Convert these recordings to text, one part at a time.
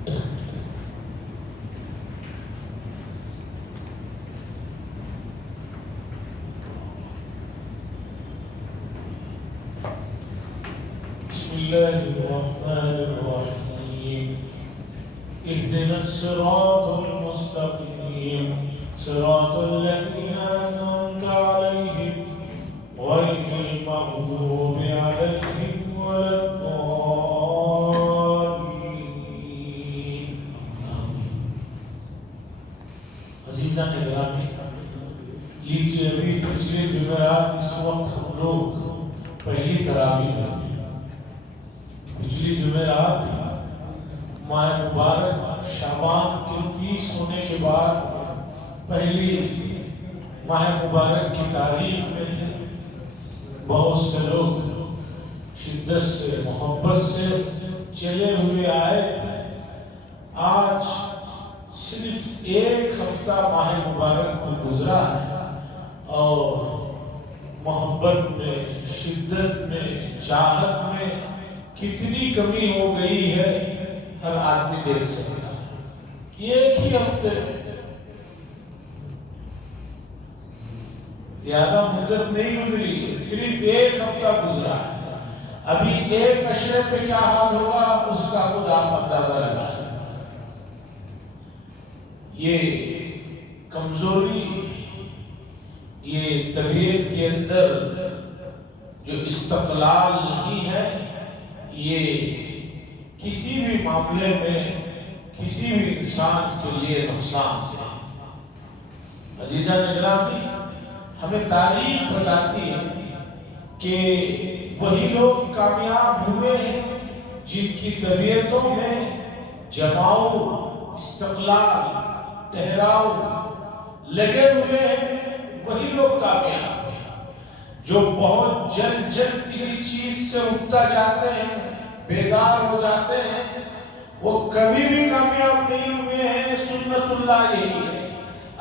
بسم الله الرحمن الرحيم اهدنا الصراط المستقيم صراط الذين أنعمت عليهم غير المغضوب عليهم ولا الضالين عزیزان گرامی، لیجیے ابھی پچھلے جمعرات اس وقت ہم لوگ پہلی تراویح میں تھے۔ پچھلی جمعرات ماہ مبارک شعبان کے 30 ہونے کے بعد پہلی ماہ مبارک کی تاریخ میں تھے۔ بہت سے لوگ شدت سے محبت سے چلے ہوئے آئے تھے۔ آج صرف ایک ہفتہ ماہ مبارک کو گزرا ہے اور محبت میں، شدت میں، چاہت میں کتنی کمی ہو گئی ہے ہر آدمی دیکھ سکتا ہے۔ ایک ہی ہفتے زیادہ مدت نہیں گزری ہے، صرف ایک ہفتہ گزرا ہے۔ ابھی ایک عشرے پہ کیا حال ہوگا اس کا خود آپ اندازہ لگا لیں۔ یہ کمزوری، یہ طبیعت کے اندر جو استقلال نہیں ہے، یہ کسی بھی معاملے میں کسی بھی انسان کے لیے نقصان ہے۔ عزیزان گرامی، ہمیں تاریخ بتاتی ہے کہ وہی لوگ کامیاب ہوئے ہیں جن کی طبیعتوں میں جماؤ، استقلال، ٹھہراؤ لگے ہوئے ہیں، وہی لوگ کامیاب ہیں۔ جو بہت جلد کسی چیز سے اٹھتا جاتے ہیں، بیدار ہو جاتے ہیں، وہ کبھی بھی کامیاب نہیں ہوئے ہیں۔ سنت اللہ یہی ہے،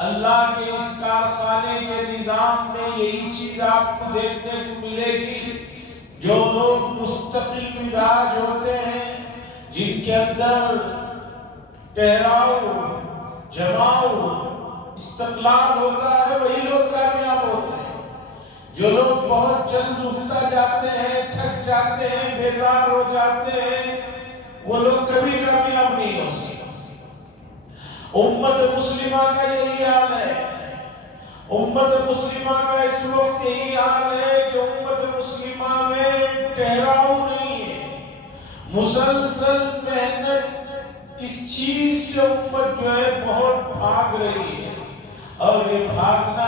اللہ کے اس کارخانے کے نظام میں یہی چیز آپ کو دیکھنے کو ملے گی۔ جو لوگ مستقل مزاج ہوتے ہیں، جن کے اندر ٹھہراؤ، جماؤ، استقلال ہوتا ہے، وہی لوگ کامیاب ہوتے ہیں۔ جو لوگ بہت جلد اٹھتا جاتے ہیں، تھک جاتے ہیں، بیزار ہو جاتے ہیں، وہ لوگ کبھی کامیاب نہیں ہو سکتے۔ امت مسلمہ کا یہی حال ہے۔ امت مسلمہ کا اس وقت یہی حال ہے کہ امت مسلمہ میں ٹھہراؤ نہیں ہے۔ مسلسل محنت، اس چیز سے امت جو ہے بہت بھاگ رہی ہے، اور یہ بھاگنا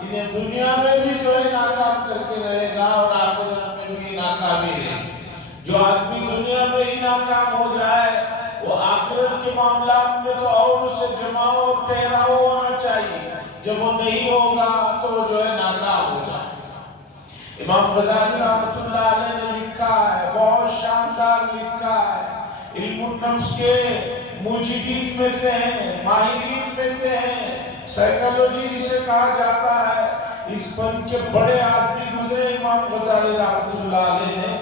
انہیں دنیا میں بھی جو ہے ناکام کر کے رہے گا اور آخرت میں بھی ناکامی رہے گی۔ جو آدمی دنیا میں ہی ناکام ہو جائے، وہ آخرت کے معاملات میں تو اور اسے جماؤ اور ٹھہراؤ ہونا چاہیے۔ جب وہ نہیں ہوگا تو وہ جو ہے ناکام ہو جائے۔ امام غزالی رحمۃ اللہ علیہ نے لکھا ہے، بہت شاندار لکھا ہے، علم النفس کے موجدین میں سے ہیں، ماہرین میں سے ہیں، سائیکالوجی جسے کہا جاتا ہے، اس فن کے بڑے آدمی گزرے امام غزالی رحمۃ اللہ علیہ نے۔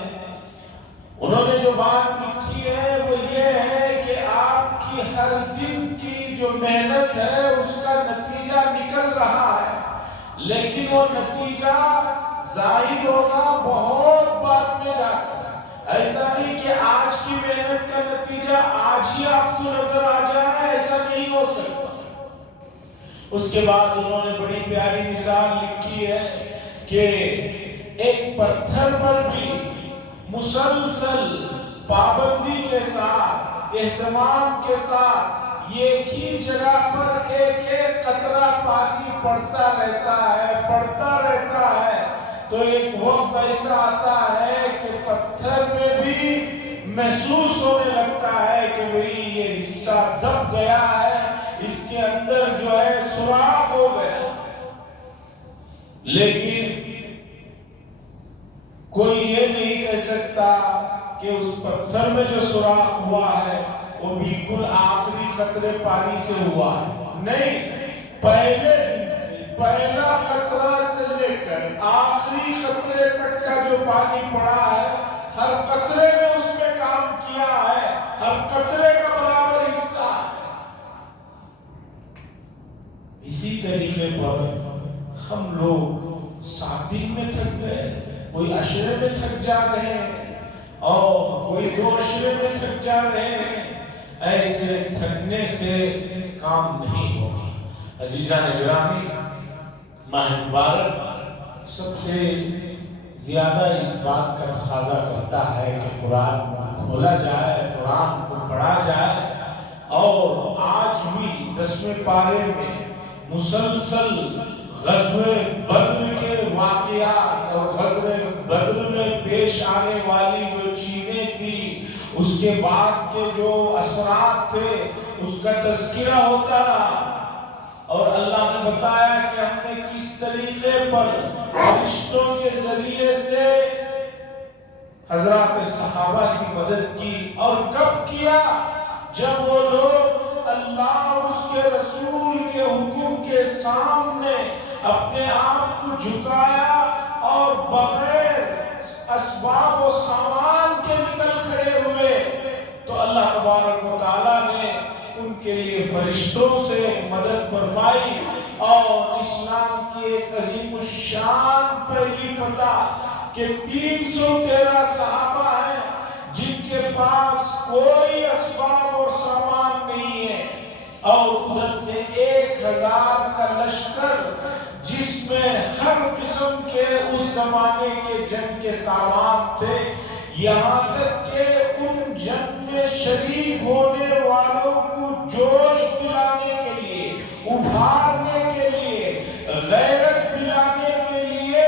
انہوں نے جو بات لکھی ہے وہ یہ ہے کہ آپ کی ہر دن کی جو محنت ہے اس کا نتیجہ نکل رہا ہے، لیکن وہ نتیجہ ظاہر ہوگا بہت بعد میں جا کر۔ ایسا نہیں کہ آج کی محنت کا نتیجہ آج ہی آپ کو نظر آ جائے، ایسا نہیں ہو سکتا۔ اس کے بعد انہوں نے بڑی پیاری مثال لکھی ہے کہ ایک پتھر پر بھی مسلسل پابندی کے ساتھ، اہتمام کے ساتھ ایک ہی جگہ پر ایک ایک قطرہ پانی پڑتا رہتا ہے، تو ایک وقت ایسا آتا ہے کہ پتھر میں بھی محسوس ہونے لگتا ہے کہ بھئی یہ حصہ دب گیا ہے، اس کے اندر جو ہے سوراخ ہو گیا۔ لیکن کوئی یہ نہیں کہہ سکتا کہ اس پتھر میں جو سوراخ ہوا ہے وہ بالکل آخری قطرے پانی سے ہوا ہے۔ نہیں، پہلے دن سے، پہلا قطرہ سے لے کر آخری قطرے تک کا جو پانی پڑا ہے، ہر قطرے نے اس میں کام کیا ہے، ہر قطرے کا طریقے پر ہم لوگ 7 دن میں تھک گئے، کوئی عشرے میں تھک جا رہے ہیں اور کوئی 2 عشرے میں تھک جا رہے ہیں۔ ایسے تھکنے سے کام نہیں ہوگا۔ عزیزان گرامی، ماہ مبارک سب سے زیادہ اس بات کا تقاضا کرتا ہے کہ قرآن کو کھولا جائے، قرآن کو پڑھا جائے۔ اور آج بھی 10ویں پارے میں مسلسل غزوہ بدر کے واقعات اور غزوہ بدر میں پیش آنے والی جو چیزیں تھی، اس کے بعد کے جو اثرات تھے، اس کا تذکرہ ہوتا رہا۔ اور اللہ نے بتایا کہ ہم نے کس طریقے پر فرشتوں کے ذریعے سے حضرات صحابہ کی مدد کی، اور کب کیا؟ جب وہ لوگ اللہ اور اس کے رسول کے حکم کے سامنے اپنے آپ کو جھکایا اور بغیر اسباب و سامان کے نکل کھڑے ہوئے، تو اللہ تبارک و تعالیٰ نے ان کے لیے فرشتوں سے مدد فرمائی، اور اسلام کی ایک عظیم الشان پہلی فتح کہ 313 صحابہ ہیں جن کے پاس کوئی اسباب اور سامان نہیں ہے، اور ادھر سے 1000 کا لشکر جس میں ہر قسم کے اس زمانے کے جنگ کے سامان تھے، یہاں تک کہ ان جنگ میں شریک ہونے والوں کو جوش دلانے کے لیے، ابھارنے کے لیے، غیرت دلانے کے لیے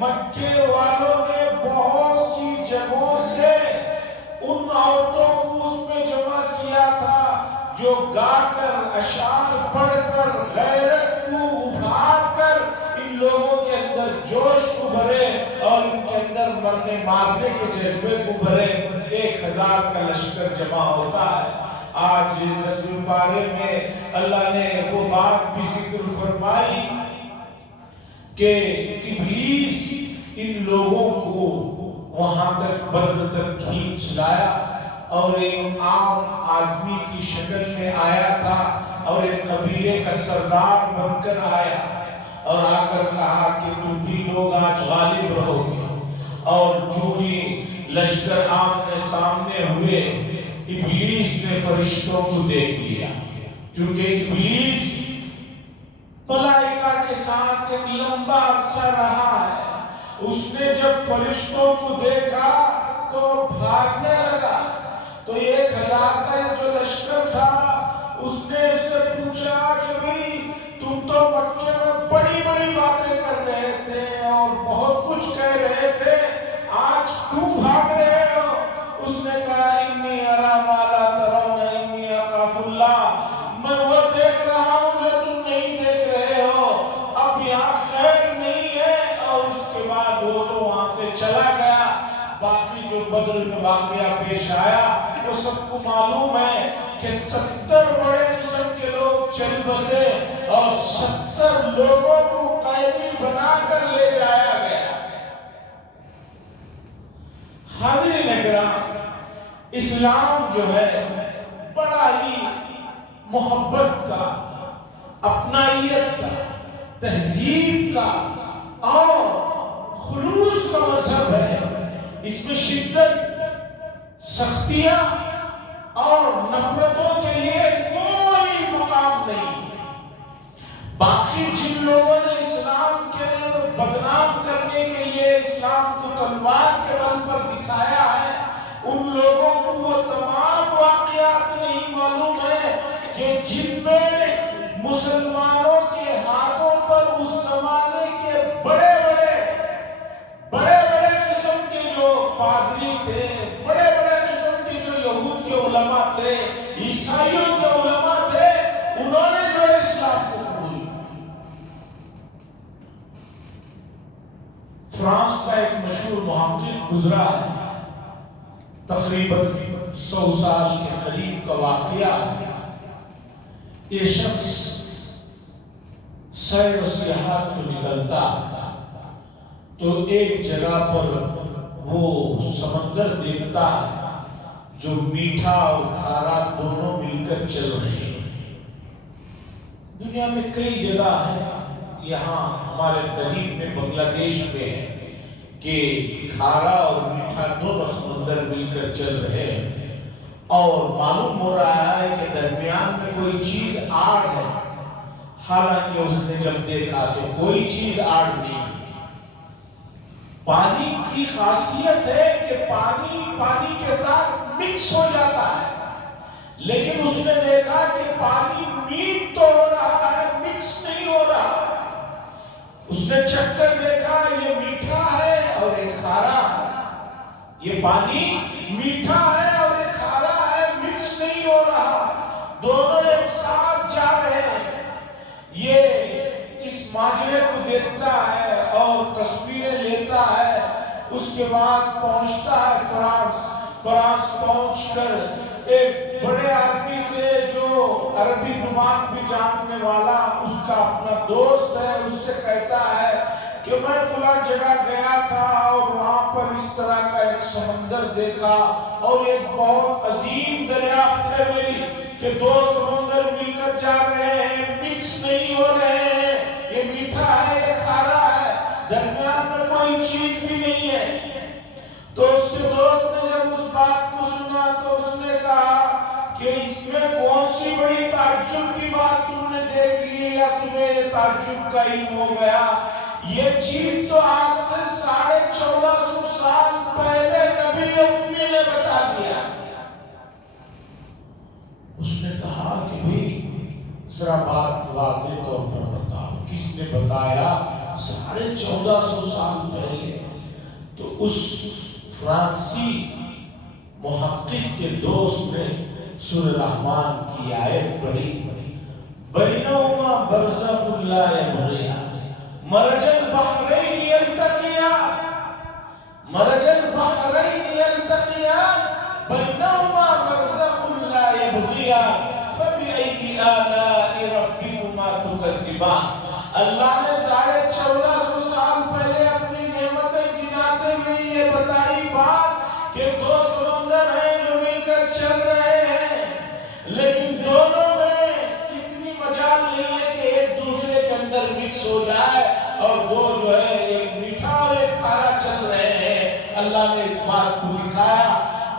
مکے والوں نے بہت سی جگہوں سے ان عورتوں کو اس میں جمع کیا تھا جو گا کر، اشعار پڑھ کر، غیرت کو ابھار کر ان لوگوں کے اندر جوش کو بھرے اور ان کے اندر مرنے مارنے کے جذبے کو بھرے۔ 1000 کا لشکر جمع ہوتا ہے۔ آج 10ویں پارے میں اللہ نے وہ بات بھی ذکر فرمائی کہ ابلیس ان لوگوں کو وہاں تک بدر تک کھینچ لایا، اور ایک عام آدمی کی شکل میں آیا تھا اور ایک قبیلے کا سردار بن کر آیا، اور آ کر کہا کہ تم بھی لوگ آج غالب رہو گے۔ اور جو ہی لشکر آمنے سامنے ہوئے، ابلیس نے فرشتوں کو دیکھ لیا، کیونکہ ابلیس ملائکہ کے ساتھ ایک لمبا عرصہ رہا ہے۔ اس نے جب فرشتوں کو دیکھا تو بھاگنے لگا، تو 1000 کا یہ جو لشکر تھا، اس نے اس سے پوچھا کہ بھئی تم تو مکے میں بڑی بڑی باتیں کر رہے تھے اور بہت کچھ کہہ رہے تھے، آج کیوں بھاگ رہے ہو؟ اس نے کہا انی ارا ما لا ترون انی اخاف اللہ، میں وہ دیکھ رہا ہوں جو تم نہیں دیکھ رہے ہو، اب یہاں خیر نہیں ہے۔ اور اس کے بعد وہ تو وہاں سے چلا گیا۔ باقی جو بدر میں واقعہ پیش آیا وہ سب کو معلوم ہے کہ 70 بڑے قسم کے لوگ چل بسے اور 70 لوگوں کو قیدی بنا کر لے جایا گیا۔ حاضرین اکرام، اسلام جو ہے بڑا ہی محبت کا، اپنائیت کا، تہذیب کا اور خلوص کا مذہب ہے۔ اس میں شدت، سختیاں اور نفرتوں کے لیے کوئی مقام نہیں۔ باقی جن لوگوں نے اسلام کے بدنام کرنے کے لیے اسلام کو تلوار کے بل پر دکھایا ہے، ان لوگوں کو وہ تمام واقعات نہیں معلوم ہے کہ جن میں مسلمانوں کے ہاتھوں پر اس زمانے کے بڑے قسم کے جو پادری تھے، بڑے قسم کے جو یہود کے علماء تھے، عیسائیوں کے علماء تھے، انہوں نے جو اسلام کو قبول کیا۔ فرانس کا ایک مشہور محقق گزرا ہے، تقریباً 100 سال کے قریب کا واقعہ ہے۔ یہ شخص سیر و سیاحت کو نکلتا ہے تو ایک جگہ پر وہ سمندر دیکھتا ہے جو میٹھا اور کھارا دونوں مل کر چل رہے ہیں۔ دنیا میں کئی جگہ ہے، یہاں ہمارے قریب میں بنگلہ دیش میں ہے کہ کھارا اور میٹھا دونوں سمندر مل کر چل رہے ہیں، اور معلوم ہو رہا ہے کہ درمیان میں کوئی چیز آڑ ہے، حالانکہ اس نے جب دیکھا تو کوئی چیز آڑ نہیں۔ پانی کی خاصیت ہے کہ پانی کے ساتھ مکس ہو جاتا ہے، لیکن اس نے دیکھا کہ پانی میٹ تو ہو رہا ہے، مکس نہیں ہو رہا۔ اس نے چکھ کر دیکھا یہ میٹھا ہے اور یہ کھارا ہے، یہ پانی میٹھا ہے اور یہ کھارا ہے، مکس نہیں ہو رہا، دونوں ایک ساتھ جا رہے ہیں۔ یہ اس ماجرے کو دیکھتا ہے اور تصویریں لیتا ہے، اس کے بعد پہنچتا ہے فرانس پہنچ کر ایک بڑے آدمی سے جو عربی زبان بھی جاننے والا اس کا اپنا دوست ہے، اس سے کہتا ہے کہ میں فلاں جگہ گیا تھا اور وہاں پر اس طرح کا ایک سمندر دیکھا، اور ایک بہت عظیم دریافت ہے میری کہ دو سمندر مل کر جا رہے ہیں، مکس نہیں ہو رہے ہیں، یہ میٹھا ہے یہ کھارا ہے، درمیان میں کوئی چیز بھی نہیں ہے۔ تو اس کے دوست نے جب اس بات کو سنا تو اس نے کہا کہ اس میں کون سی بڑی تعجب کی بات تم نے دیکھ لی یا تمہیں یہ تعجب کا علم ہو گیا؟ یہ چیز تو آج سے 1450 سال پہلے نبی امی نے بتا دیا۔ اس نے کہا کہ بھئی ذرا بات واضح طور پر بتاؤ، کس نے بتایا؟ 1450 سال پہلے۔ تو اس فرانسی محقق کے دوست نے سورہ رحمان کی آیت پڑھی، بینہما برزخ لا یبغیان مرج البحرین یلتقیان، مرج البحرین یلتقیان بینہما برزخ لا یبغیان فبأی آلاء ربکما تکذبان۔ اللہ نے 1450 سال پہلے اپنی نعمتیں گناتے ہوئے یہ بتائی بات کہ دو سمندر ہیں جو مل کر چل رہے ہیں، لیکن دونوں میں اتنی مجال نہیں ہے کہ ایک دوسرے کے اندر مکس ہو جائے، اور دو جو ہے ایک میٹھا اور ایک کھارا چل رہے ہیں۔ اللہ نے اس بات کو دکھایا،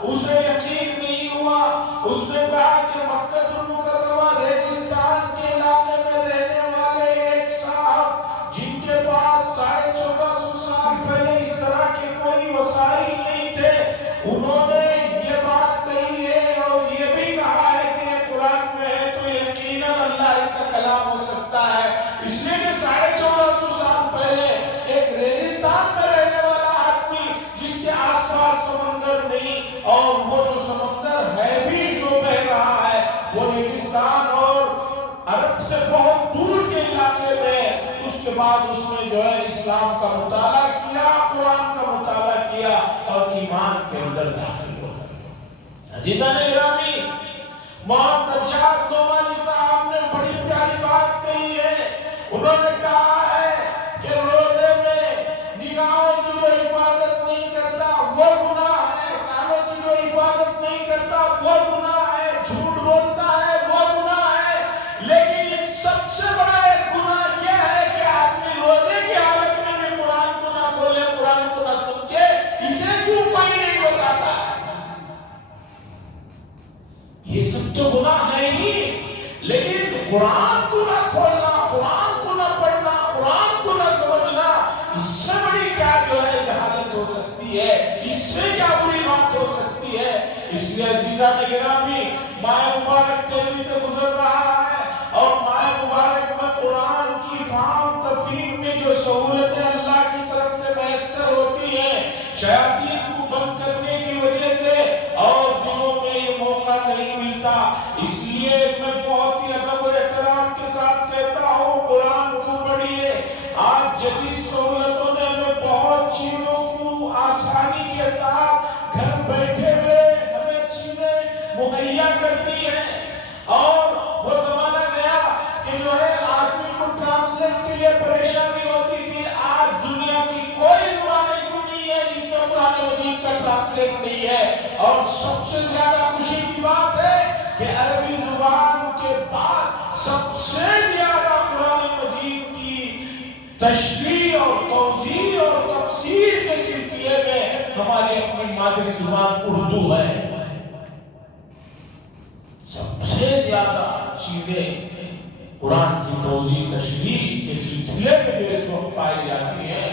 اسے یقین نہیں ہوا۔ اس نے کہا کہ مکہ المکرمہ ریگستان کے علاقے میں رہنے والے ایک صاحب جن کے پاس 1450 سال پہلے اس طرح کے کوئی وسائل نہیں تھے، انہوں نے یہ بات کہی ہے اور یہ بھی کہا ہے کہ یہ قرآن میں ہے، تو یقیناً اللہ کا کلام ہو سکتا ہے، اس لیے کہ 1450 سال پہلے ایک ریگستان میں رہنے والا آدمی جس کے آس پاس سمندر نہیں، اور وہ جو سمندر ہے بھی جو بہ رہا ہے وہ ریگستان اور عرب سے بہت دور کے علاقے میں، اس کے بعد اس نے جو ہے اسلام کا مطالعہ کیا، قرآن کا مطالعہ کیا اور ایمان کے اندر داخل ہو گیا۔ عزیزان گرامی، مولانا سجاد نعمانی صاحب نے بڑی پیاری بات کہی ہے۔ انہوں نے کہا ہے کہ روزے میں نگاہوں کی جو حفاظت نہیں کرتا وہ گناہ ہے، کانوں کی جو حفاظت نہیں کرتا وہ گناہ ہے، جھوٹ بولتا ہے وہ گناہ ہے، لیکن ایک سب سے بڑا ایک گناہ یہ ہے کہ آدمی روزے کی حالت میں بھی قرآن کو نہ کھولے، قرآن کو نہ سمجھے، اسے کیوں کوئی نہیں بتاتا؟ یہ سب تو گناہ ہے ہی، لیکن قرآن کو نہ کھولنا، قرآن کو نہ پڑھنا، قرآن کو نہ سمجھنا، اس سے بڑی کیا جو ہے جہالت ہو سکتی ہے، اس سے کیا بری بات ہو سکتی ہے۔ اس لیے عزیزان گرامی، ماہ مبارک تیزی سے گزر رہا ہے، اور ماہ مبارک میں قرآن کی فہم تفہیم میں جو سہولتیں اللہ کی طرف سے میسر ہوتی ہیں، شیاطین کو بند کرنے کی وجہ سے اور دنوں میں یہ موقع نہیں ملتا۔ اس لیے میں بہت ہی ادب و احترام کے ساتھ کہتا ہوں، قرآن کو پڑھیے۔ آج جدید سہولتوں نے ہمیں بہت چیزوں کو آسانی کے ساتھ گھر بیٹھے ہوئے ہمیں چیزیں مہیا کر دی ہیں، اور وہ زمانہ گیا کہ جو ہے آدمی کو ٹرانسلیٹ کے لیے پریشانی ہوتی تھی۔ آج دنیا کی کوئی زبان ایسی نہیں ہے جس میں قرآن مجید کا ٹرانسلیٹ نہیں ہے، اور سب سے زیادہ خوشی کی بات ہے کہ عربی زبان کے بعد سب سے زیادہ زبان اردو ہے. سب سے زیادہ چیزیں قرآن کی توضیح تشریح کے سلسلے میں جو اس وقت پائی جاتی ہے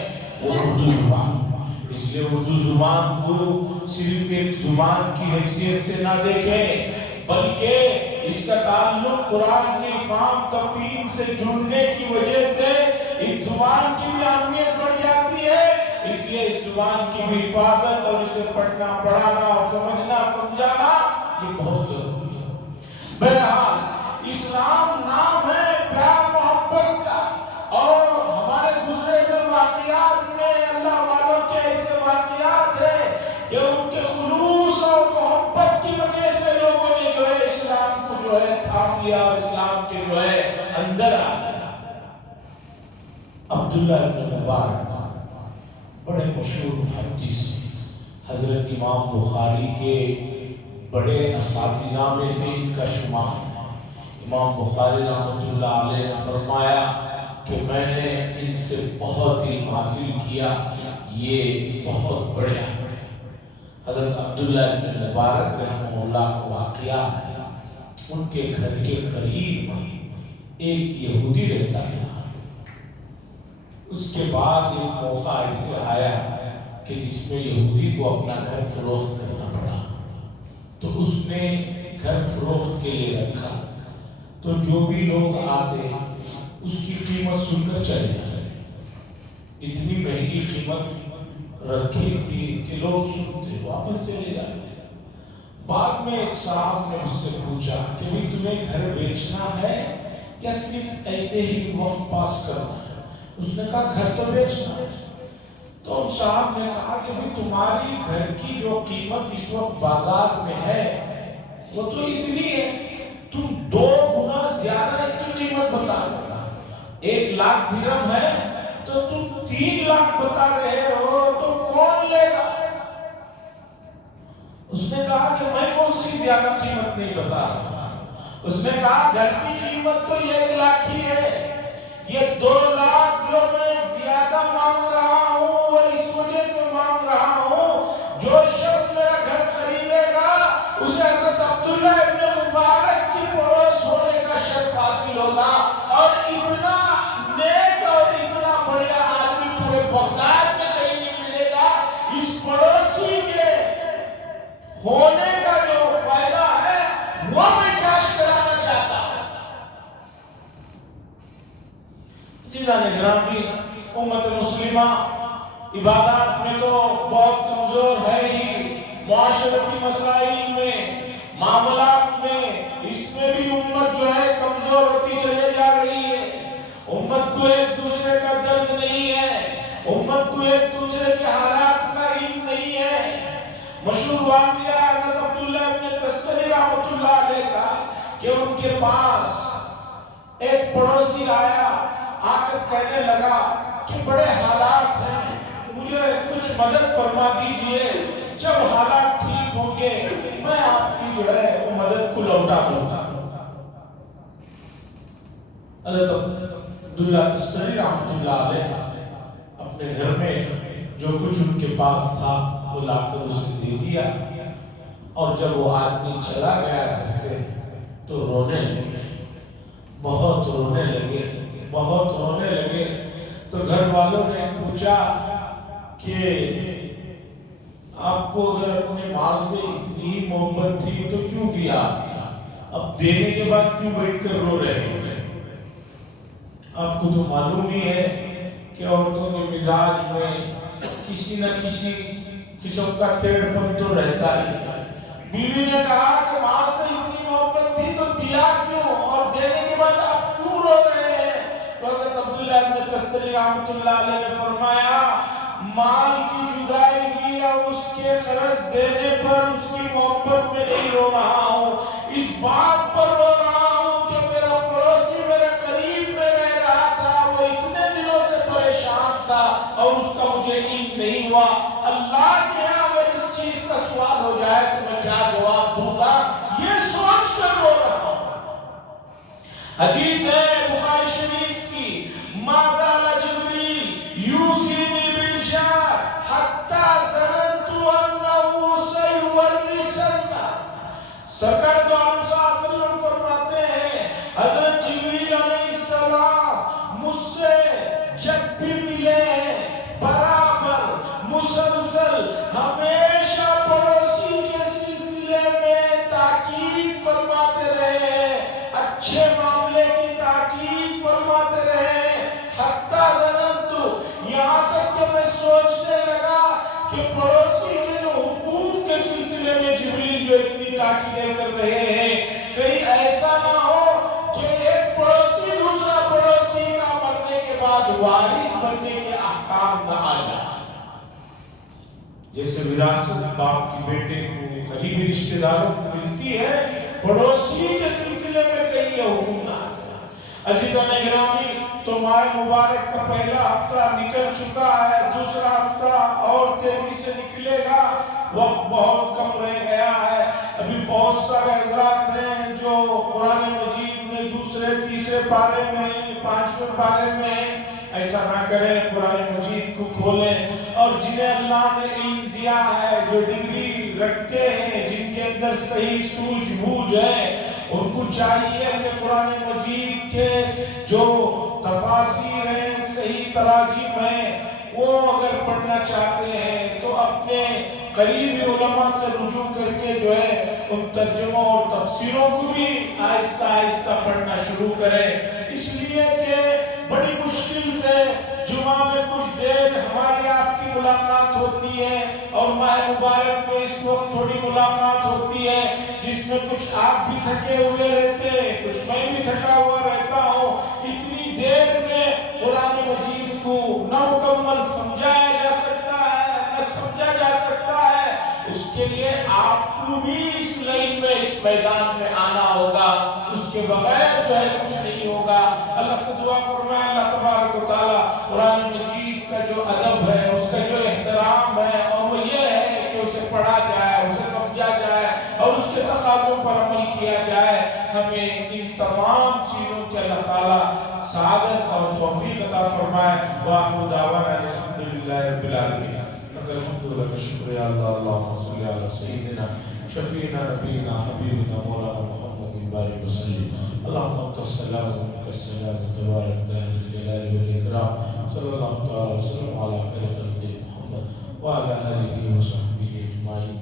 وہ اردو زبان. اس لیے اردو زبان کو صرف ایک زبان کی حیثیت سے نہ دیکھیں، بلکہ اس کا تعلق قرآن کے فہم تفہیم سے جڑنے کی وجہ سے اس زبان کی بھی اہمیت بڑھ جاتی ہے. اس لیے اس زبان کی بھی حفاظت اور اسے پڑھنا پڑھانا اور سمجھنا سمجھانا یہ بہت ضروری ہے. بہرحال اسلام نام ہے پیار محبت کا، اور ہمارے گزرے ہوئے واقعات میں اللہ والوں کے ایسے واقعات ہیں کہ ان کے خلوص اور محبت کی وجہ سے لوگوں نے جو ہے اسلام کو جو ہے تھام لیا اور اسلام کے جو ہے اندر آ گیا. عبداللہ ابن مبارک بڑے مشہور محدث ہیں، حضرت امام بخاری کے بڑے اساتذہ میں سے ان کا شمار ہے. امام بخاری رحمۃ اللہ علیہ نے فرمایا کہ میں نے ان سے بہت علم حاصل کیا، یہ بہت بڑے ہیں. حضرت عبداللہ ابن مبارک رحمہ اللہ کا واقعہ ہے. ان کے گھر کے قریب ایک یہودی رہتا تھا. اس کے بعد ایک موقع ایسے آیا کہ جس میں یہودی کو اپنا گھر فروخت کرنا پڑا. تو اس نے گھر فروخت کے لیے رکھا. تو جو بھی لوگ آتے اس کی قیمت سن کر چلے جاتے. اتنی مہنگی قیمت رکھی تھی کہ لوگ سنتے واپس چلے جاتے. بعد میں ایک صاحب نے اس سے پوچھا کہ بھئی تمہیں گھر بیچنا ہے یا صرف ایسے ہی وقت پاس کرنا ہے؟ اس نے کہا گھر تو بیچنا ہے. تو صاحب نے کہا کہ بھئی تمہاری گھر کی جو قیمت اس وقت بازار میں ہے وہ تو اتنی ہے، تم 2 گنا زیادہ اس کی قیمت بتا رہے ہو. 1 لاکھ درہم ہے تو تم 3 لاکھ بتا رہے ہو، تو کون لے گا؟ اس نے کہا کہ میں کون سی زیادہ قیمت نہیں بتا رہا. اس نے کہا گھر کی قیمت تو یہ 1 لاکھ ہی ہے، یہ 2 لاکھ جو میں زیادہ مانگ رہا ہوں وہ اس وجہ سے مانگ رہا ہوں جو شخص میرا گھر خریدے گا اسے حضرت عبداللہ ابن مبارک کی پڑوس ہونے کا شرف حاصل ہوگا. اور اتنا نیک اور اتنا بڑھیا آدمی پورے بغداد میں کہیں نہیں ملے گا. اس پڑوسی کے ہونے کا جو فائدہ ہے وہ میں کاش کرانا چاہتا ہوں. عزیزان گرامی، امت مسلمہ عبادات میں تو بہت کمزور ہے ہی، معاشرتی مسائل میں، معاملات میں، اس میں بھی امت جو ہے کمزور ہوتی چلے جا رہی ہے. امت کو ایک دوسرے کا درد نہیں ہے، امت کو ایک دوسرے کے حالات کا علم نہیں ہے. مشہور واقعہ حضرت عبداللہ ابن تستری رحمۃ اللہ علیہ کا کہ ان کے پاس ایک پڑوسی آیا، آ کر کہنے لگا کہ بڑے حالات ہیں، مجھے کچھ مدد فرما دیجئے، جب حالات ٹھیک ہوں گے میں آپ کی جو ہے وہ مدد کو لوٹا دوں گا. حضرت عبداللہ تستری رحمۃ اللہ علیہ اپنے گھر میں جو کچھ ان کے پاس تھا وہ لا کر اسے دے دیا. اور جب وہ آدمی چلا گیا گھر سے تو رونے لگے، بہت رونے لگے، بہت رونے لگے. تو گھر والوں نے پوچھا کہ آپ کو اگر اپنے مال سے اتنی محبت تھی تو کیوں دیا؟ اب دینے کے بعد کیوں بیٹھ کر رو رہے ہیں؟ آپ کو تو معلوم ہی ہے کہ عورتوں کے مزاج میں کسی نہ کسی قسم کا ٹیڑھ پن تو رہتا ہی ہے. بیوی نے کہا کہ مال سے اتنی محبت تھی تو دیا کیوں، اور دینے کے بعد آپ کیوں رو رہے ہیں؟ تو حضرت عبداللہ ابن تستری رحمۃ اللہ علیہ نے فرمایا مال کی جدائیگی اور اس کے قرض دینے پر اس کی محبت میں نہیں رو رہا ہوں، اس بات پر رو رہا ہوں کہ میرا پڑوسی میرے قریب میں رہ رہا تھا، وہ اتنے دنوں سے پریشان تھا اور اس کا مجھے علم نہیں ہوا. اللہ کے یہاں اگر اس چیز کا سوال ہو جائے تو میں کیا جواب دوں گا، یہ سوچ کر رو رہا ہوں. حدیث ہے بخاری شریف کی، ما زال جبریل یوصینی بالجار حتی ظننت انہ اچھے معاملے کی تاکید فرماتے رہے، حتیٰ ظننتو، یہاں تک کہ میں سوچنے لگا کہ پڑوسی کے جو حقوق کے سلسلے میں جبریل جو اتنی تاکیدیں کر رہے ہیں، کہیں ایسا نہ ہو کہ ایک پڑوسی دوسرا پڑوسی کا مرنے کے بعد وارث بننے کے احکام نہ آ جائے۔ جیسے وراثت باپ کی بیٹے کو قریبی رشتہ داروں کو ملتی ہے، پڑوسی کے سلسلے میں کہیں یہ حکم نہ آ جائے۔ عزیزان گرامی، تو ماہ مبارک کا پہلا ہفتہ نکل چکا ہے، دوسرا ہفتہ اور تیزی سے نکلے گا، وقت بہت کم رہ گیا ہے۔ ابھی بہت سارے حضرات ہیں جو قرآن مجید میں دوسرے تیسرے پارے میں پانچویں پارے میں، ایسا نہ کریں، قرآن مجید کو کھولیں، اور جنہیں اللہ نے علم دیا ہے، جو ڈگری رکھتے ہیں، جن کے اندر صحیح سوجھ بوجھ ہے، ان کو چاہیے کہ قرآن مجید کے جو تفاسیر ہیں، صحیح تراجم ہیں، وہ اگر پڑھنا چاہتے ہیں تو اپنے قریبی علماء سے رجوع کر کے جو ہے ان ترجموں اور تفسیروں کو بھی آہستہ آہستہ پڑھنا شروع کریں، اس لیے کہ بڑی مشکل سے جمعہ میں کچھ دیر ہماری آپ کی ملاقات ہوتی ہے، اور ماہ مبارک میں اس وقت تھوڑی ملاقات ہوتی ہے جس میں کچھ آپ بھی تھکے ہوئے رہتے ہیں، کچھ میں بھی تھکا ہوا رہتا ہوں۔ اتنی دیر میں قرآن مجید کو نہ مکمل سمجھایا جا سکتا ہے، نہ سمجھا جا سکتا ہے، اس کے لیے آپ کو بھی اس لائن میں، اس میدان میں آنا ہوگا، اس کے بغیر جو ہے کچھ نہیں ہوگا۔ اللہ سے دعا فرمائے اللہ تبارک و تعالیٰ قرآن مجید کا جو ادب ہے، اس کا جو احترام ہے، اور وہ یہ ہے کہ اسے پڑھا جائے، اسے سمجھا جائے، اور اس کے تقاضوں پر عمل کیا جائے، ہمیں ان تمام چیزوں کے اللہ تعالیٰ سعادت اور توفیق عطا فرمائے۔ وآخر دعوانا الحمدللہ رب العالمین۔ لک الحمد و لک الشکر یا اللہ، اللہم صلی علی سیدنا شفیعنا نبینا حبیبنا مولانا محمد بارک وسلم۔ اللہم انت السلام و منک السلام تبارک ذا الجلال والاکرام۔ صلی اللہ تعالی وسلم علی خیر خلق محمد وعلی آلہ وصحبہ اجمعین۔